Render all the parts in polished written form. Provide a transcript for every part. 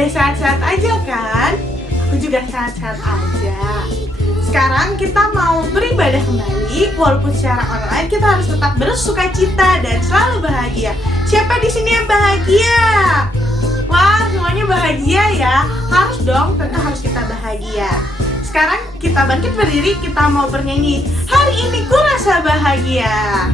Pada sehat-sehat aja kan? Aku juga sehat-sehat aja. Sekarang kita mau beribadah kembali. Walaupun secara online, kita harus tetap bersukacita dan selalu bahagia. Siapa di sini yang bahagia? Wah, semuanya bahagia ya. Harus dong, tentu harus kita bahagia. Sekarang kita bangkit berdiri, kita mau bernyanyi. Hari ini ku rasa bahagia.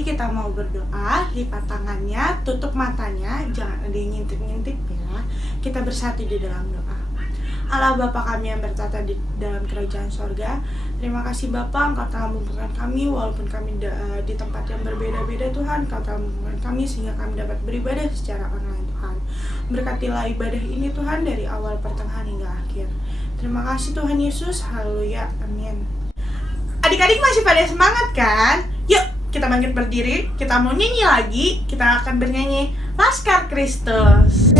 Kita mau berdoa, lipat tangannya, tutup matanya, jangan ada yang ngintip-ngintip ya. Kita bersatu di dalam doa. Allah Bapa kami yang bertata di dalam kerajaan sorga, terima kasih Bapa, Engkau telah memampukan kami walaupun kami di tempat yang berbeda-beda Tuhan. Engkau telah memampukan kami sehingga kami dapat beribadah secara online Tuhan. Berkatilah ibadah ini Tuhan dari awal, pertengahan hingga akhir. Terima kasih Tuhan Yesus, haleluya, amin. Adik-adik masih pada semangat kan? Yuk kita bangkit berdiri, kita mau nyanyi lagi. Kita akan bernyanyi Laskar Kristus.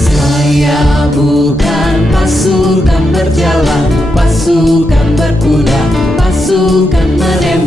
Saya bukan pasukan berjalan, pasukan berkuda, pasukan menembak.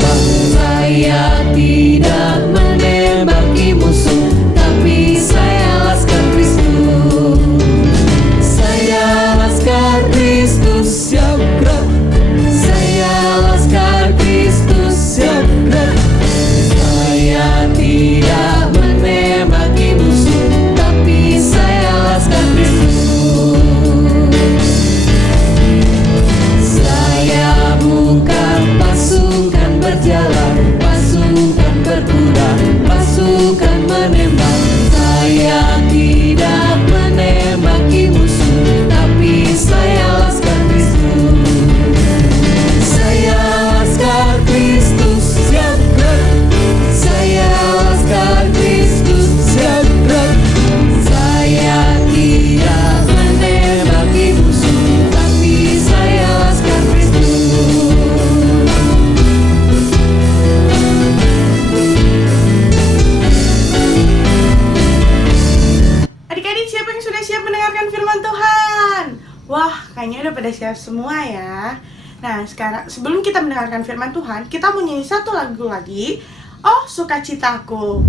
Wah, kayaknya udah pada siap semua ya. Nah, sekarang sebelum kita mendengarkan firman Tuhan, kita mau nyanyi satu lagu lagi. Oh, Sukacitaku.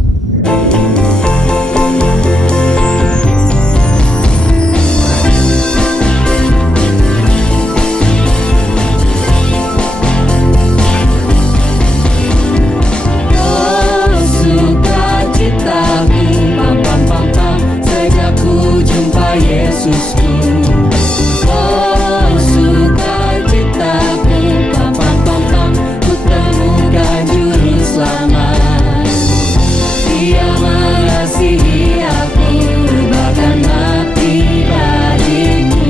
Oh sukacitaku, pam pam pam pam, sejak ku jumpa Yesusku. Oh sukacitaku, pam pam pam pam, ku temukan juru selamat. Dia mengasihi aku, bahkan mati bagiku.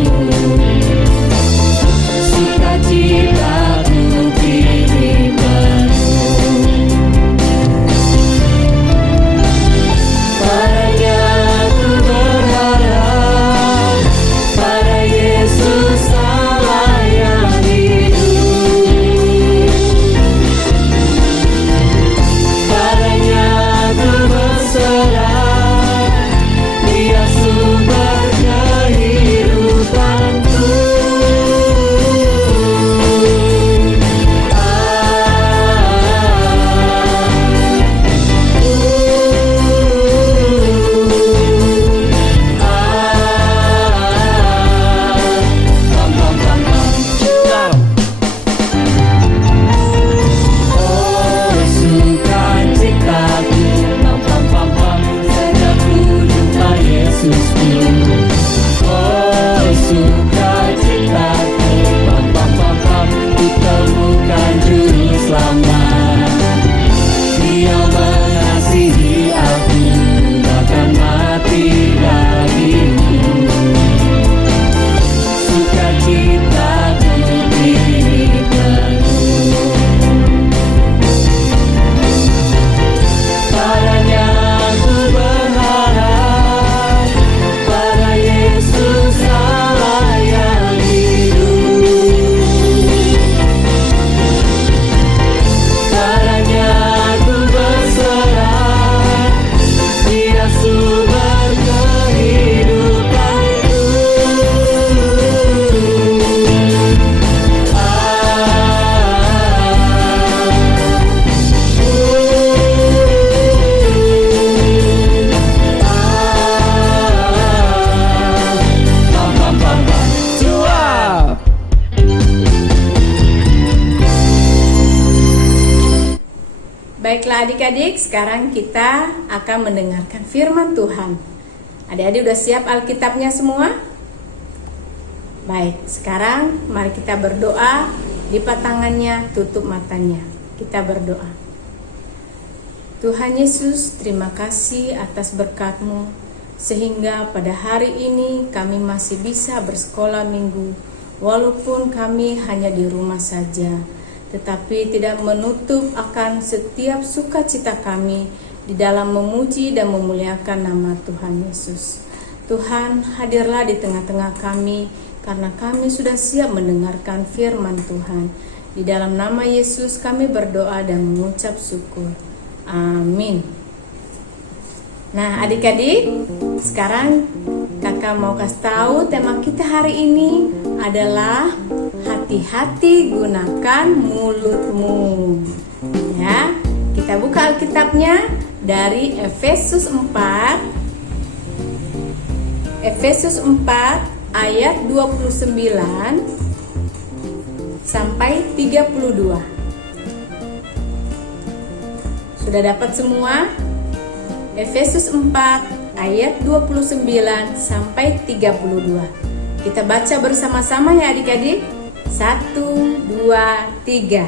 Sukacitaku pilih penuh. Padanya aku berharap, pada Yesus Allah yang hidup. Padanya aku berserah, Dia sumber kehidupanku. Pam pam pam pam, oh sukacitaku, pam pam pam pam, sejak ku jumpa Yesusku. Oh sukacitaku, pam pam pam pam, ku temukan juru selamat. Dia mengasihi aku, bahkan mati bagiku. Sukacitaku pilih penuh. Padanya aku berharap, pada Yesus Allah yang hidup. Padanya aku berserah, Dia sumber kehidupanku. Pam pam pam pam, cuap. Baiklah adik-adik, sekarang kita akan mendengarkan firman Tuhan. Adik-adik udah siap Alkitabnya semua? Baik, sekarang mari kita berdoa. Lipat tangannya, tutup matanya. Kita berdoa. Tuhan Yesus, terima kasih atas berkat-Mu, sehingga pada hari ini kami masih bisa bersekolah minggu, walaupun kami hanya di rumah saja, tetapi tidak menutup akan setiap sukacita kami di dalam memuji dan memuliakan nama Tuhan Yesus. Tuhan, hadirlah di tengah-tengah kami, karena kami sudah siap mendengarkan firman Tuhan. Di dalam nama Yesus kami berdoa dan mengucap syukur. Amin. Nah adik-adik, sekarang kakak mau kasih tahu tema kita hari ini adalah hati-hati gunakan mulutmu. Ya, kita buka Alkitabnya dari Efesus 4 ayat 29 sampai 32. Sudah dapat semua? Efesus 4 ayat 29 sampai 32. Kita baca bersama-sama ya adik-adik. 1, 2, 3.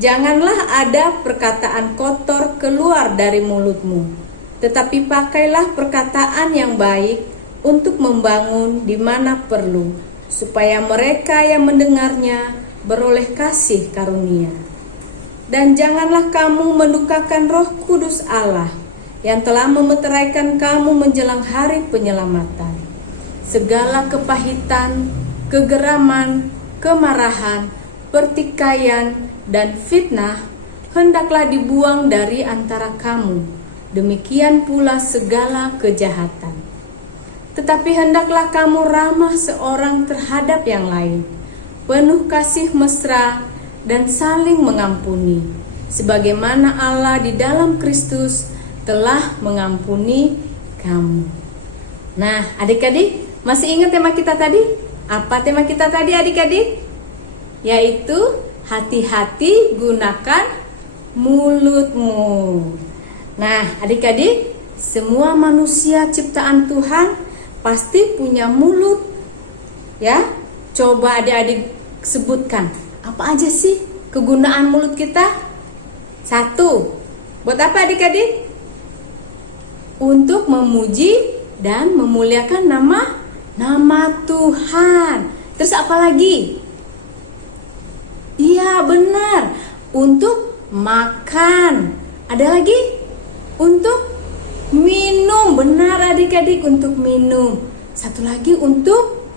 Janganlah ada perkataan kotor keluar dari mulutmu, tetapi pakailah perkataan yang baik untuk membangun di mana perlu, supaya mereka yang mendengarnya beroleh kasih karunia. Dan janganlah kamu mendukakan Roh Kudus Allah yang telah memeteraikan kamu menjelang hari penyelamatan. Segala kepahitan, kegeraman, kemarahan, pertikaian, dan fitnah hendaklah dibuang dari antara kamu. Demikian pula segala kejahatan. tetapi hendaklah kamu ramah seorang terhadap yang lain, penuh kasih mesra dan saling mengampuni, sebagaimana Allah di dalam Kristus telah mengampuni kamu. Nah, adik-adik, masih ingat tema kita tadi? Apa tema kita tadi, adik-adik? Yaitu hati-hati gunakan mulutmu. Nah, adik-adik, semua manusia ciptaan Tuhan pasti punya mulut. Ya, coba adik-adik sebutkan, apa aja sih kegunaan mulut kita? 1. Buat apa adik-adik? Untuk memuji dan memuliakan nama Tuhan. Terus apa lagi? Iya, benar. Untuk makan. Ada lagi? Untuk minum. Benar adik-adik, untuk minum. Satu lagi untuk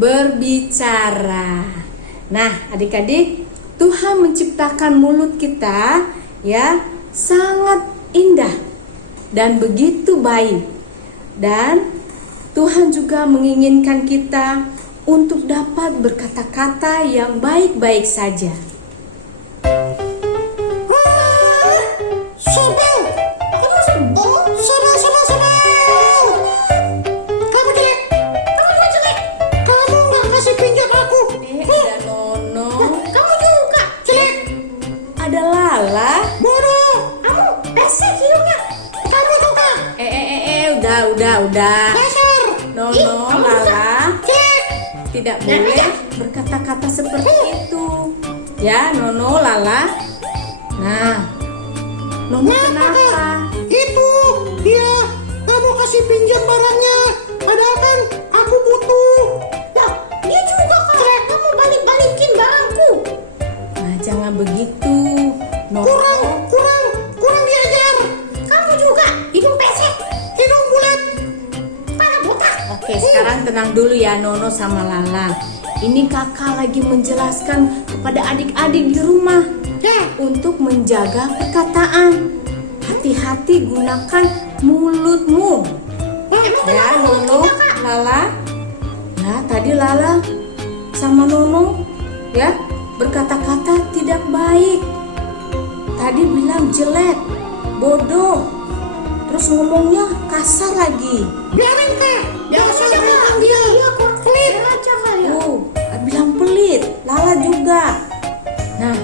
berbicara. Nah, adik-adik, Tuhan menciptakan mulut kita ya sangat indah dan begitu baik. Dan Tuhan juga menginginkan kita untuk dapat berkata-kata yang baik-baik saja. Ada Nono. Kamu juga jelek. Ada Lala. Bodoh. Kamu pesek hidungnya. Kamu juga Udah. dasar. Nono, Lala, Jelek. tidak boleh berkata-kata seperti itu. Ya, Nono, Lala. Nah, Nono kenapa? Itu dia. Kamu kasih pinjam barangnya. Padahal kan aku butuh. Lah, dia juga kak. Kamu balik-balikin barangku. Nah, jangan begitu, Nono. Kurang diajar. Kamu juga hidung pesek. Hidung bulat. Kepala botak. Oke, sekarang tenang dulu ya Nono sama Lala. Ini kakak lagi menjelaskan kepada adik-adik di rumah Ya. untuk menjaga perkataan. Hati-hati gunakan mulutmu. Ya Nono, Lala. Ya tadi Lala sama Nono ya berkata-kata tidak baik. Tadi bilang jelek, bodoh. Terus ngomongnya kasar lagi. Biarin kak. Dasar memang dia. Pelit. Bilang pelit. Lala juga. Nah,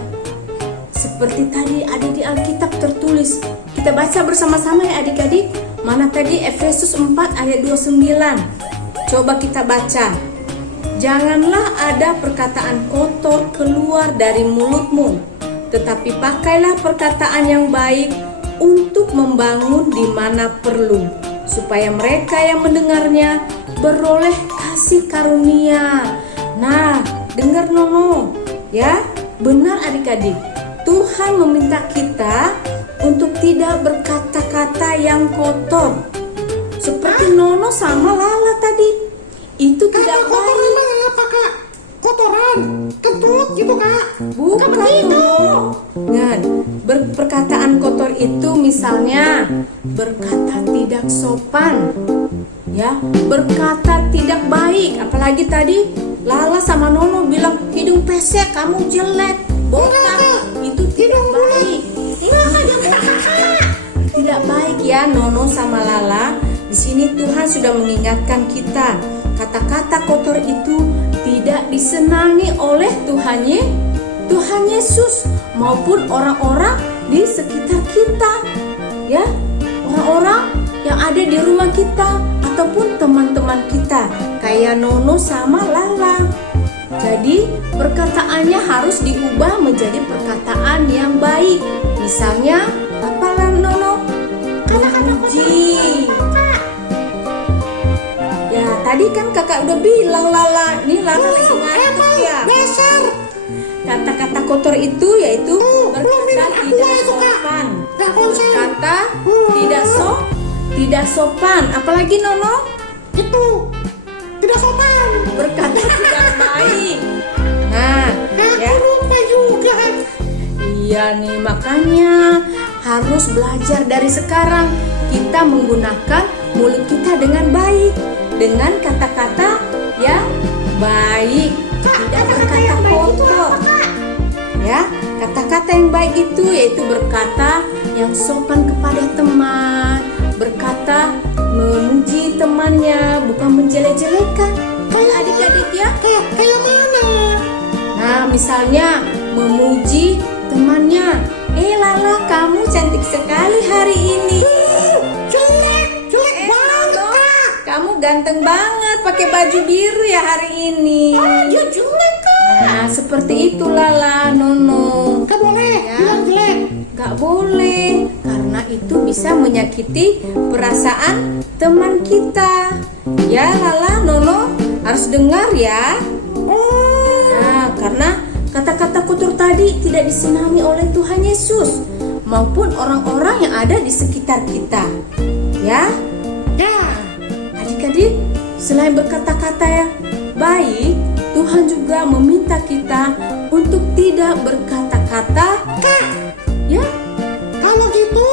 seperti tadi ada di Alkitab tertulis. Kita baca bersama-sama ya adik-adik. Mana tadi? Efesus 4 ayat 29. Coba kita baca. Janganlah ada perkataan kotor keluar dari mulutmu, tetapi pakailah perkataan yang baik untuk membangun di mana perlu, supaya mereka yang mendengarnya beroleh kasih karunia. Nah, dengar Nono, ya, benar adik-adik. Tuhan meminta kita untuk tidak berkata-kata yang kotor. Seperti Nono sama Lala tadi. Itu tidak Kotoran baik. memang apa kak? Kotoran. Kentut gitu kak. Bukan Nono. Kan, perkataan kotor itu misalnya berkata tidak sopan, ya, berkata tidak baik. Apalagi tadi Lala sama Nono bilang hidung pesek, kamu jelek, botak. Itu tidak baik. Tidak baik ya Nono sama Lala. Di sini Tuhan sudah mengingatkan kita, kata-kata kotor itu tidak disenangi oleh Tuhan Yesus maupun orang-orang di sekitar kita, ya, orang-orang yang ada di rumah kita ataupun teman-teman kita kayak Nono sama Lala. Jadi perkataannya harus diubah menjadi perkataan yang baik. Misalnya apa lah Nono? Memuji. Ya tadi kan kakak udah bilang Lala, nih Lala lagi ngantuk ya. Dasar. Kata-kata kotor itu yaitu berkata tidak sopan. Berkata tidak sopan. Apalagi Nono? Itu tidak sopan. Berkata tidak baik. Nah, ya. Aku lupa juga. Iya nih, makanya harus belajar dari sekarang. Kita menggunakan mulut kita dengan baik. dengan kata-kata yang baik, tidak berkata kotor. Ya, kata-kata yang baik itu yaitu berkata yang sopan kepada teman, berkata memuji temannya, bukan menjelek-jelekan. Kayak adik-adik ya. Kayak mana? Nah, misalnya memuji temannya. Lala, kamu cantik sekali hari ini. Jelek banget, Nono, Kak. kamu ganteng banget pakai baju biru ya hari ini. Dia jelek, Kak. Nah, seperti itu Lala, Nono. Gak boleh Ya. bilang jelek. Gak boleh, karena itu bisa menyakiti perasaan teman kita. Ya Lala, Nono harus dengar ya. Nah, karena kata-kata kotor tadi tidak disenangi oleh Tuhan Yesus maupun orang-orang yang ada di sekitar kita. Ya, adik-adik, selain berkata-kata yang baik, Tuhan juga meminta kita untuk tidak berkata-kata. Ya, Kalau gitu,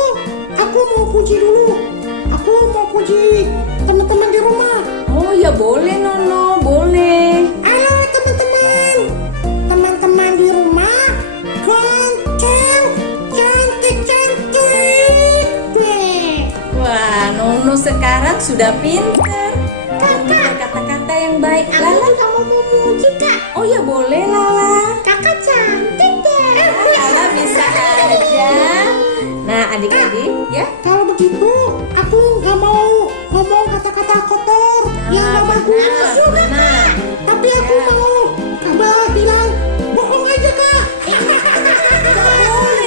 aku mau puji dulu. Aku mau puji teman-teman di rumah. oh ya boleh Nono, boleh. Halo teman-teman. Teman-teman di rumah ganteng, cantik deh. Wah, Nono sekarang sudah pinter. Kakak, kata-kata yang baik. Lala, Kamu mau puji, Kak? oh ya boleh Lala. Kakak cantik deh. Lala bisa aja. Nah, adik-adik ya. Kalau begitu, aku nggak mau ngomong kata-kata kotor yang nggak bagus. Benar. Tapi aku Ya. mau Abah bilang bohong aja, Kak.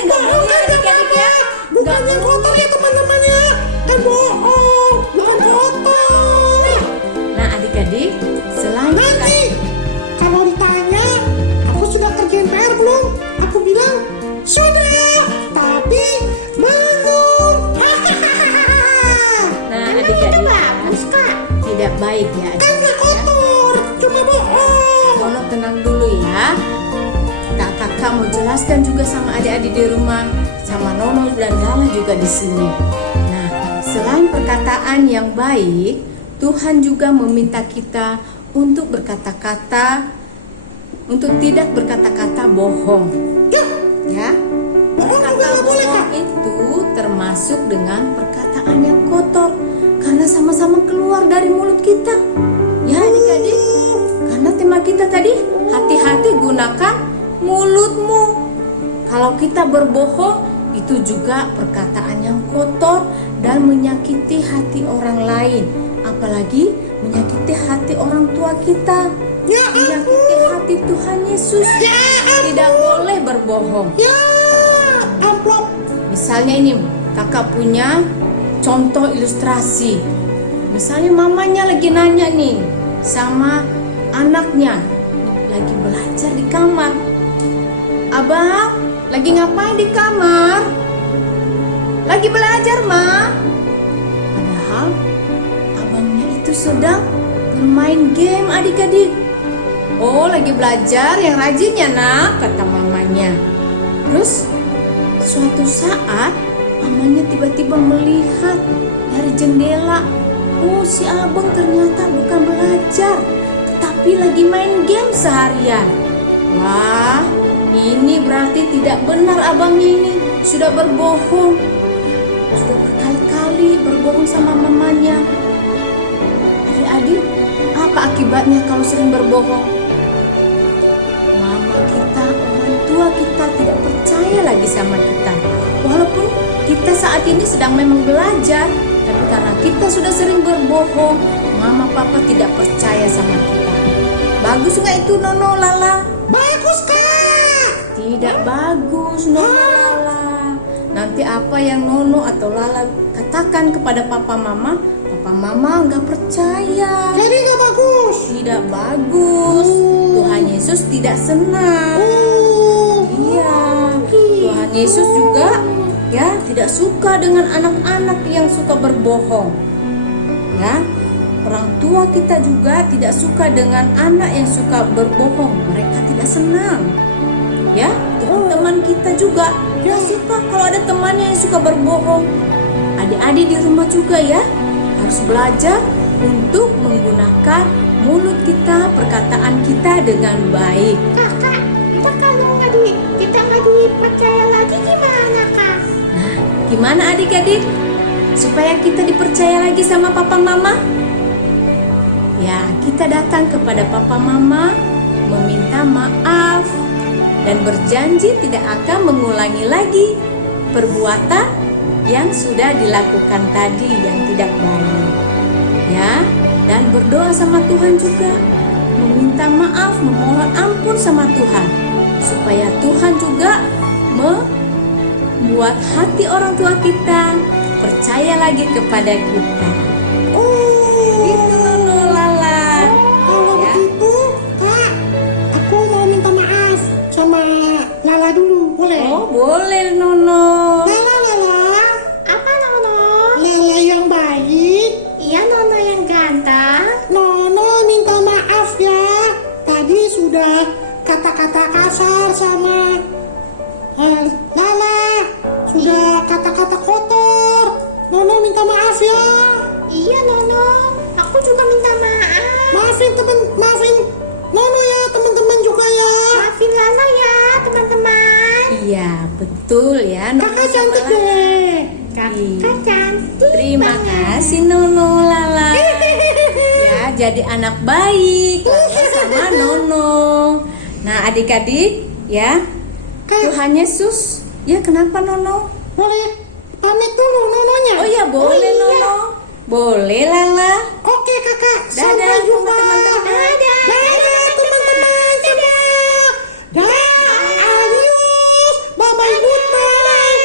Nggak boleh adik-adik ya. Bukan yang kotor ya teman-teman ya. Kan bohong, bukan kotor. Nah, adik-adik, selain Nanti kalau ditanya aku sudah kerjain PR belum, aku bilang sudah, tapi belum. Nah, adik-adik ya, Kak. tidak baik ya Kan adik-adik nggak ya. kotor, cuma bohong. Nono tenang dulu ya. Kakak mau jelaskan juga sama adik-adik di rumah, sama Nono dan Lala juga di sini. Nah, selain perkataan yang baik, Tuhan juga meminta kita untuk berkata-kata, untuk tidak berkata-kata bohong. Ya, kata bohong itu termasuk dengan perkataan yang kotor, karena sama-sama keluar dari mulut kita. Ya adik-adik, karena tema kita tadi, hati-hati gunakan mulutmu. Kalau kita berbohong, itu juga perkataan yang kotor dan menyakiti hati orang lain. Apalagi menyakiti hati orang tua kita, menyakiti hati Tuhan Yesus. Tidak boleh berbohong. Ya, amplop. Misalnya ini, kakak punya contoh ilustrasi. Misalnya mamanya lagi nanya nih sama anaknya, lagi belajar di kamar. Abang, lagi ngapain di kamar? Lagi belajar, Ma. Padahal abangnya itu sedang bermain game adik-adik. Oh, lagi belajar yang rajin ya nak, kata mamanya. Terus suatu saat mamanya tiba-tiba melihat dari jendela, oh si abang ternyata bukan belajar, tetapi lagi main game seharian. Wah, ini berarti tidak benar abangnya ini, sudah berbohong. Sudah berkali-kali berbohong sama mamanya. Adik-adik, apa akibatnya kalau sering berbohong? Mama kita, orang tua kita tidak percaya lagi sama kita. Walaupun kita saat ini sedang memang belajar, tapi karena kita sudah sering berbohong, mama papa tidak percaya sama kita. Bagus nggak itu Nono, Lala? Bagus, Kak. Tidak bagus Nono, Lala. Nanti apa yang Nono atau Lala katakan kepada papa mama nggak percaya. Jadi nggak bagus. Tidak bagus. Tuhan Yesus tidak senang. Iya, Tuhan Yesus juga ya tidak suka dengan anak-anak yang suka berbohong. Ya, orang tua kita juga tidak suka dengan anak yang suka berbohong. Mereka tidak senang. Ya, teman-teman kita juga tidak suka kalau ada temannya yang suka berbohong. Adik-adik di rumah juga ya harus belajar untuk menggunakan mulut kita, perkataan kita dengan baik. Kakak, kita kalau kita nggak dipercaya lagi gimana, Kak? Nah, gimana adik-adik? Supaya kita dipercaya lagi sama papa mama? Ya, kita datang kepada papa mama, meminta maaf, dan berjanji tidak akan mengulangi lagi perbuatan yang sudah dilakukan tadi yang tidak baik. Ya, dan berdoa sama Tuhan juga, meminta maaf, memohon ampun sama Tuhan, supaya Tuhan juga membuat hati orang tua kita percaya lagi kepada kita. Gitu Nono Lala. Kalau Ya. begitu, Kak, aku mau minta maaf sama Lala dulu, boleh? Oh, boleh Nono. Lala. Apa Nono? Lala yang baik. Iya Nono yang ganteng. Nono minta maaf ya. Tadi sudah kata-kata kasar sama Lala. Sudah kata-kata kotor. Nono minta maaf ya. Iya Nono, aku juga minta maaf. Maafin Nono ya, teman-teman juga ya. Maafin Lala ya teman-teman. Iya, betul ya Nono. Kakak sama cantik Lala. deh. Kakak cantik. Terima banget. kasih Nono Lala. Ya, jadi anak baik Lala sama Nono. Nah, adik-adik ya, Tuhan Yesus. Ya, kenapa Nono? Boleh pamit dulu Nononya. Oh ya, boleh Nono. Boleh Lala. Oke kakak, Dadah, sampai jumpa. teman-teman. Dadah teman-teman. Dadah. Dadah. Adios. Bye bye. Goodbye.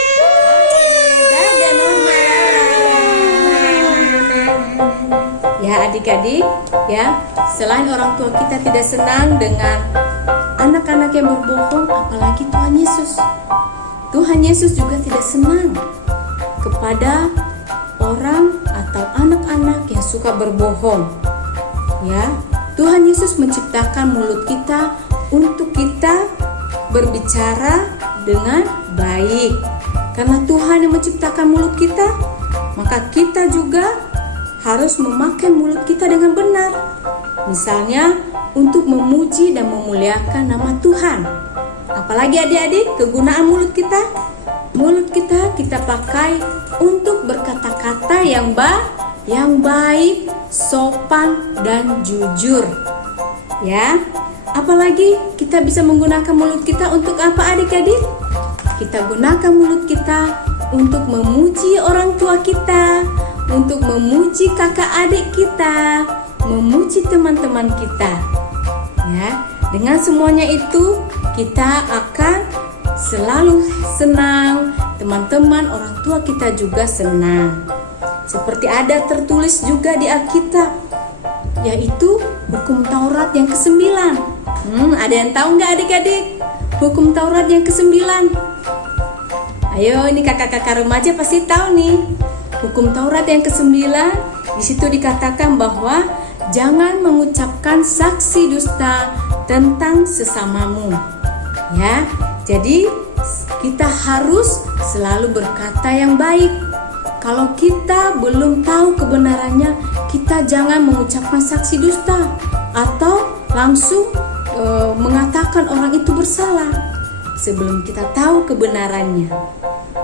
Dadah Nono. Ya adik-adik, ya selain orang tua kita tidak senang dengan anak-anak yang berbohong, apalagi Tuhan Yesus. Tuhan Yesus juga tidak senang kepada orang atau anak-anak yang suka berbohong. Ya, Tuhan Yesus menciptakan mulut kita untuk kita berbicara dengan baik. Karena Tuhan yang menciptakan mulut kita, maka kita juga harus memakai mulut kita dengan benar. Misalnya untuk memuji dan memuliakan nama Tuhan. Apalagi adik-adik, kegunaan mulut kita. Mulut kita pakai untuk berkata-kata yang baik, sopan dan jujur. Ya. Apalagi kita bisa menggunakan mulut kita untuk apa adik-adik? Kita gunakan mulut kita untuk memuji orang tua kita, untuk memuji kakak adik kita, memuji teman-teman kita. Ya, dengan semuanya itu kita akan selalu senang, teman-teman orang tua kita juga senang. Seperti ada tertulis juga di Alkitab, yaitu hukum Taurat yang ke-9. Ada yang tahu nggak adik-adik? Hukum Taurat yang ke-9. Ayo, ini kakak-kakak remaja pasti tahu nih. Hukum Taurat yang ke-9, di situ dikatakan bahwa jangan mengucapkan saksi dusta tentang sesamamu. Ya, jadi kita harus selalu berkata yang baik. Kalau kita belum tahu kebenarannya, kita jangan mengucapkan saksi dusta atau langsung mengatakan orang itu bersalah sebelum kita tahu kebenarannya.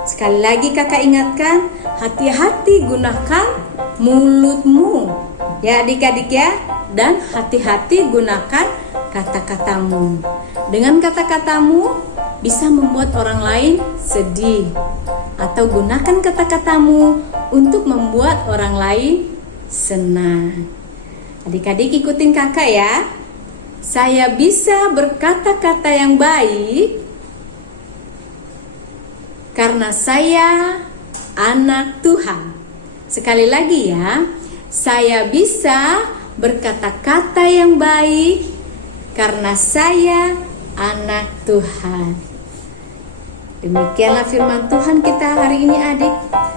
Sekali lagi kakak ingatkan, hati-hati gunakan mulutmu ya adik-adik ya, dan hati-hati gunakan kata-katamu. Dengan kata-katamu bisa membuat orang lain sedih, atau gunakan kata-katamu untuk membuat orang lain senang. Adik-adik ikutin kakak ya. Saya bisa berkata-kata yang baik karena saya anak Tuhan. Sekali lagi ya, saya bisa berkata-kata yang baik karena saya anak Tuhan. Demikianlah firman Tuhan kita hari ini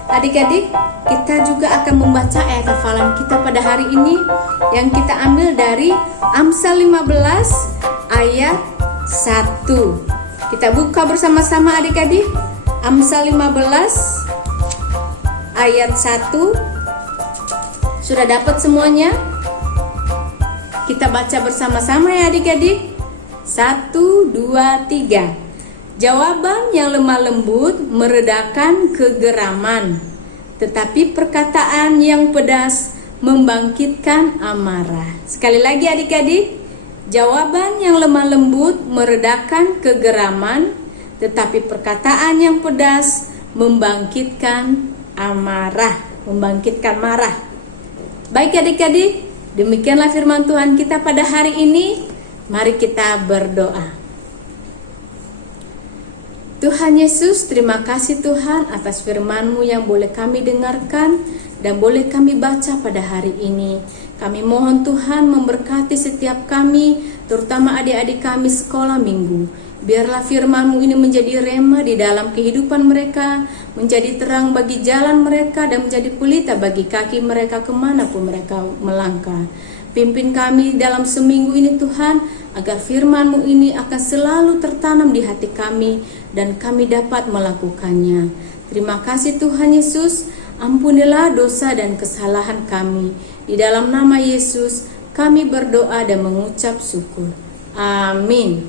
adik-adik, kita juga akan membaca ayat hafalan kita pada hari ini yang kita ambil dari Amsal 15 ayat 1. Kita buka bersama-sama adik-adik. Amsal 15 ayat 1. Sudah dapat semuanya? Kita baca bersama-sama ya adik-adik. 1, 2, 3. Jawaban yang lemah lembut meredakan kegeraman, tetapi perkataan yang pedas membangkitkan amarah. Sekali lagi adik-adik. Jawaban yang lemah lembut meredakan kegeraman, tetapi perkataan yang pedas membangkitkan amarah, membangkitkan marah. Baik adik-adik, demikianlah firman Tuhan kita pada hari ini. Mari kita berdoa. Tuhan Yesus, terima kasih Tuhan atas firman-Mu yang boleh kami dengarkan dan boleh kami baca pada hari ini. Kami mohon Tuhan memberkati setiap kami, terutama adik-adik kami sekolah minggu. Biarlah firman-Mu ini menjadi rema di dalam kehidupan mereka, menjadi terang bagi jalan mereka, dan menjadi pelita bagi kaki mereka kemanapun mereka melangkah. Pimpin kami dalam seminggu ini Tuhan, agar firman-Mu ini akan selalu tertanam di hati kami, dan kami dapat melakukannya. Terima kasih Tuhan Yesus, ampunilah dosa dan kesalahan kami. Di dalam nama Yesus kami berdoa dan mengucap syukur. Amin.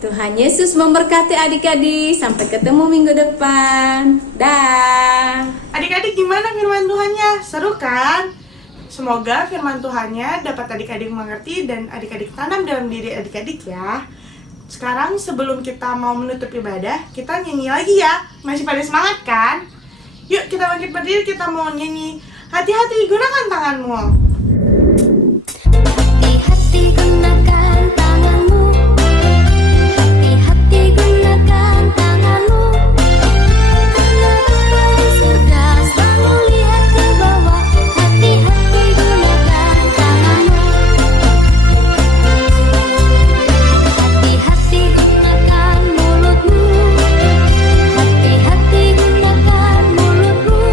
Tuhan Yesus memberkati adik-adik. Sampai ketemu minggu depan. Dah. Adik-adik, gimana firman Tuhannya? Seru kan? Semoga firman Tuhannya dapat adik-adik mengerti dan adik-adik tanam dalam diri adik-adik ya. Sekarang sebelum kita mau menutup ibadah, kita nyanyi lagi ya. Masih pada semangat kan? Yuk kita bangkit berdiri, kita mau nyanyi. Hati-hati gunakan tanganmu. Hati-hati gunakan tanganmu. Hati-hati gunakan tanganmu. Karena Bapa di surga selalu lihat ke bawah. Hati-hati gunakan tanganmu. Hati-hati gunakan mulutmu. Hati-hati gunakan mulutmu.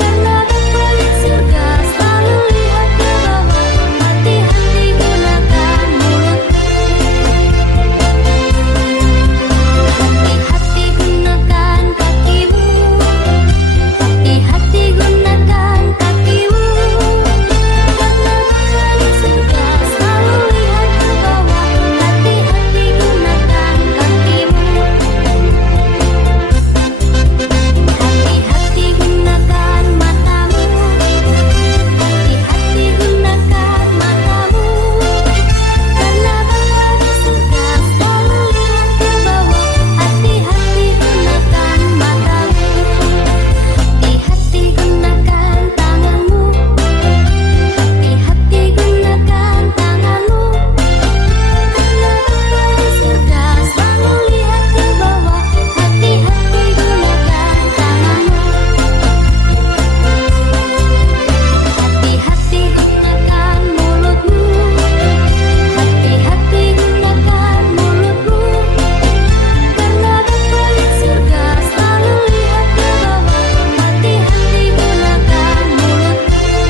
Karena Bapa di surga selalu lihat ke bawah. Hati-hati gunakan mulutmu. Hati-hati gunakan kakimu. Hati-hati gunakan kakimu. Karena Bapa di surga selalu lihat ke bawah. Hati-hati gunakan kakimu. Hati-hati gunakan matamu. Hati-hati gunakan matamu. Karena Bapa di surga selalu lihat ke bawah. Hati-hati gunakan matamu. Hati-hati gunakan tanganmu. Hati-hati gunakan tanganmu. Karena Bapa di surga selalu lihat ke bawah. Hati-hati gunakan tanganmu. Hati-hati gunakan mulutmu. Hati-hati gunakan mulutmu. Karena Bapa di surga selalu lihat ke bawah. Hati-hati gunakan mulutmu.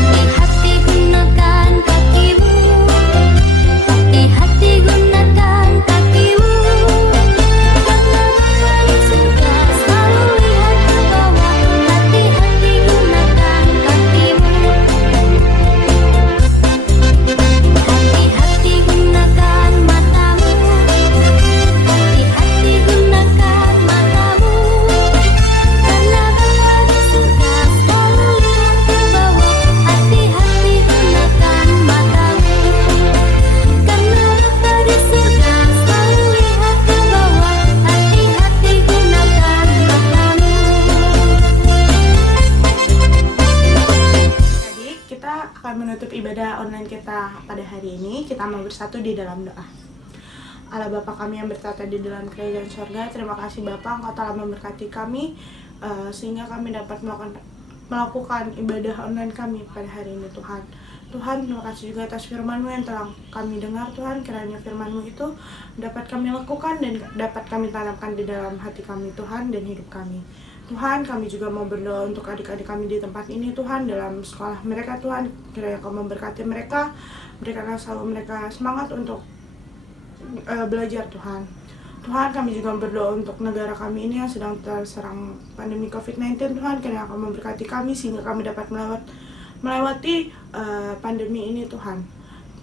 Hati-hati gunakan kakimu. Hati-hati gunakan kakimu. Karena Bapa di surga selalu lihat ke bawah. Hati-hati gunakan kakimu. Hati-hati gunakan matamu. Hati-hati gunakan matamu. Karena Bapa di surga selalu lihat ke bawah. Hati-hati gunakan matamu. Karena Bapa di surga selalu lihat ke bawah. Hati-hati gunakan matamu. Jadi kita akan menutup ibadah online kita pada hari ini. Kita mau bersatu di dalam doa. Allah Bapa kami yang bertata di dalam kerajaan sorga, terima kasih Bapa, Engkau telah memberkati kami sehingga kami dapat melakukan ibadah online kami pada hari ini Tuhan. Tuhan, terima kasih juga atas firman-Mu yang telah kami dengar Tuhan. Kiranya firman-Mu itu dapat kami lakukan dan dapat kami tanamkan di dalam hati kami Tuhan dan hidup kami. Tuhan, kami juga mau berdoa untuk adik-adik kami di tempat ini Tuhan, dalam sekolah mereka Tuhan. Kiranya Kau memberkati mereka, berikanlah selalu mereka semangat untuk belajar Tuhan. Tuhan, kami juga berdoa untuk negara kami ini yang sedang terserang pandemi COVID-19. Tuhan, kiranya akan memberkati kami sehingga kami dapat melewati pandemi ini, Tuhan.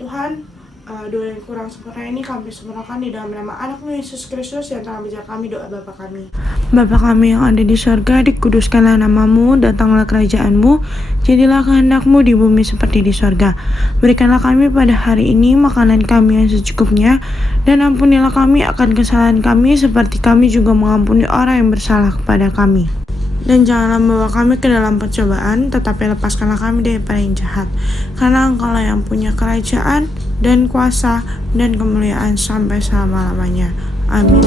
Tuhan, doa yang kurang sempurna ini kami sempurnakan di dalam nama anak-Mu Yesus Kristus yang telah mengajar kami. Doa Bapa kami. Bapa kami yang ada di sorga, dikuduskanlah nama-Mu, datanglah kerajaan-Mu, jadilah kehendak-Mu di bumi seperti di sorga. Berikanlah kami pada hari ini makanan kami yang secukupnya, dan ampunilah kami akan kesalahan kami seperti kami juga mengampuni orang yang bersalah kepada kami. Dan janganlah membawa kami ke dalam pencobaan, tetapi lepaskanlah kami daripada yang jahat. Karena Engkau-lah yang punya kerajaan dan kuasa dan kemuliaan sampai selama-lamanya. Amin.